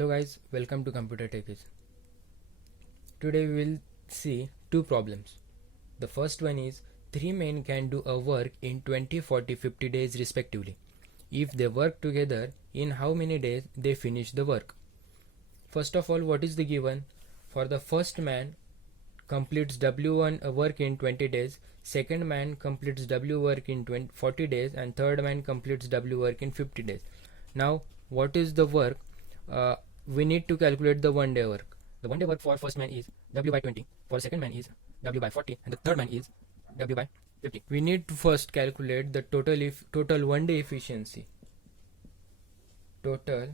Hello guys, welcome to Computer Techies. Today we will see two problems. The first one is 3 men can do a work in 20, 40, 50 days respectively. If they work together, in how many days they finish the work? First of all, what is the given? For the first man completes W1 work in 20 days, second man completes W work in 40 days, and third man completes W work in 50 days. Now, what is the work? We need to calculate the 1 day work. The 1 day work for first man is W by 20, for second man is W by 40, and the third man is W by 50. We need to first calculate the total 1 day efficiency. Total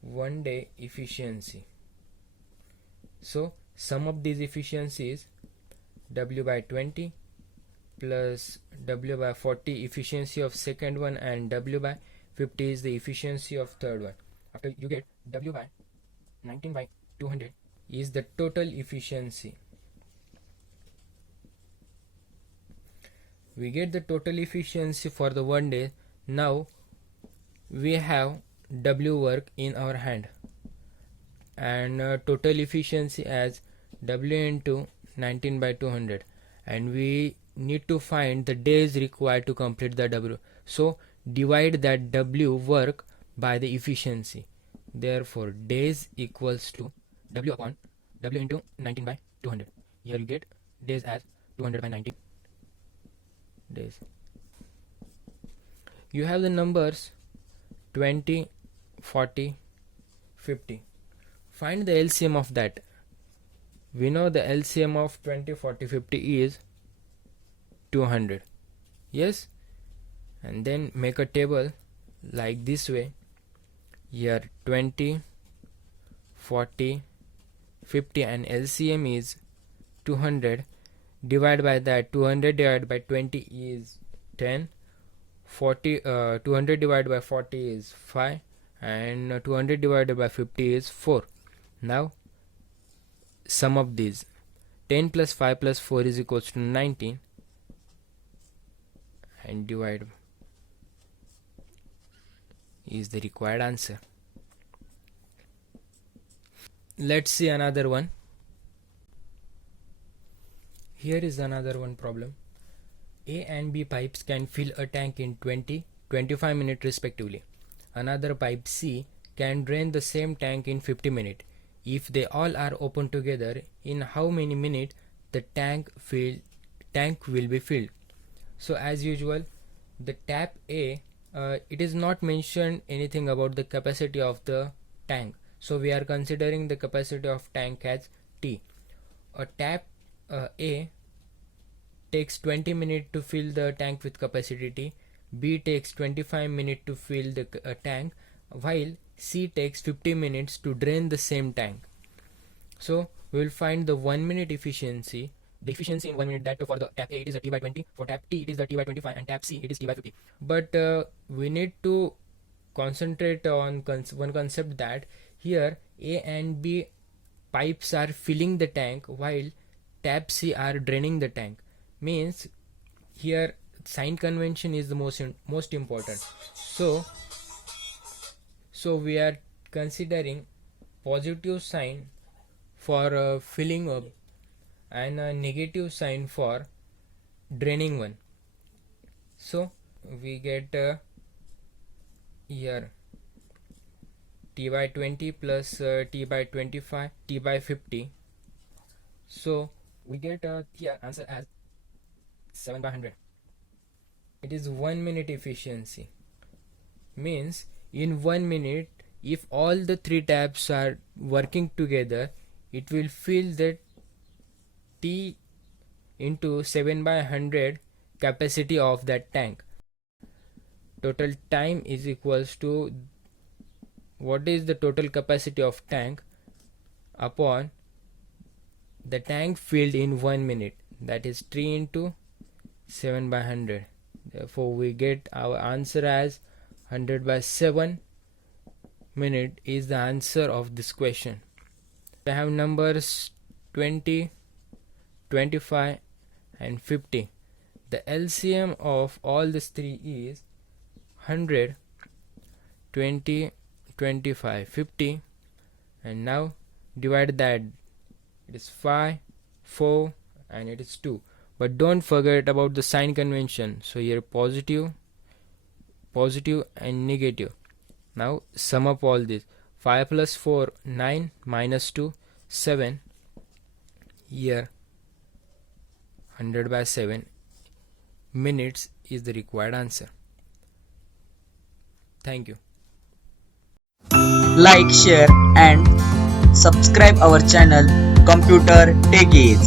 1 day efficiency. So sum of these efficiencies, W by 20 plus W by 40 efficiency of second one, and W by 50 is the efficiency of third one. After you get W by 19 by 200 is the total efficiency. We get the total efficiency for the 1 day. Now we have W work in our hand, and total efficiency as W into 19 by 200, and we need to find the days required to complete the W. So divide that W work by the efficiency. Therefore days equals to W upon W into 19 by 200. Here you get days as 200 by 19 days. You have the numbers 20, 40, 50. Find the LCM of that. We know the LCM of 20, 40, 50 is 200. Yes? And then make a table like this way. Here 20, 40, 50, and LCM is 200. Divide by that. 200 divided by 20 is 10. 200 divided by 40 is 5, and 200 divided by 50 is 4. Now sum of these. 10 plus 5 plus 4 is equals to 19, and divide is the required answer. Let's see another one. Here is another one problem. A and B pipes can fill a tank in 20, 25 minutes respectively. Another pipe C can drain the same tank in 50 minutes. If they all are open together, in how many minutes the tank will be filled? So as usual, the tap A, it is not mentioned anything about the capacity of the tank, so we are considering the capacity of tank as T. A tap A takes 20 minutes to fill the tank with capacity T. B takes 25 minutes to fill the tank, while C takes 50 minutes to drain the same tank. So we will find the 1 minute efficiency. The efficiency in 1 minute, that for the tap A it is the T by 20, for tap T it is the T by 25, and tap C it is T by 50. But we need to concentrate on one concept, that here A and B pipes are filling the tank while tap C are draining the tank. Means here sign convention is the most important. So we are considering positive sign for filling up and a negative sign for draining one. So we get here T by 20 plus T by 25, T by 50. So we get here answer as 7 by 100. It is 1 minute efficiency. Means in 1 minute, if all the 3 taps are working together, it will fill the T into 7 by 100 capacity of that tank. Total time is equals to, what is the total capacity of tank upon the tank filled in 1 minute, that is 3 into 7 by 100. Therefore we get our answer as 100 by 7 minute is the answer of this question. I have numbers 20, 25 and 50. The LCM of all these three is 100, 20, 25, 50. and now divide that. It is 5, 4 and it is 2. But don't forget about the sign convention. So here positive and negative. Now sum up all this. 5 plus 4 9 minus 2 7. Here 100 by 7 minutes is the required answer. Thank you. Like, share and subscribe our channel Computer Techies.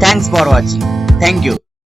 Thanks for watching. Thank you.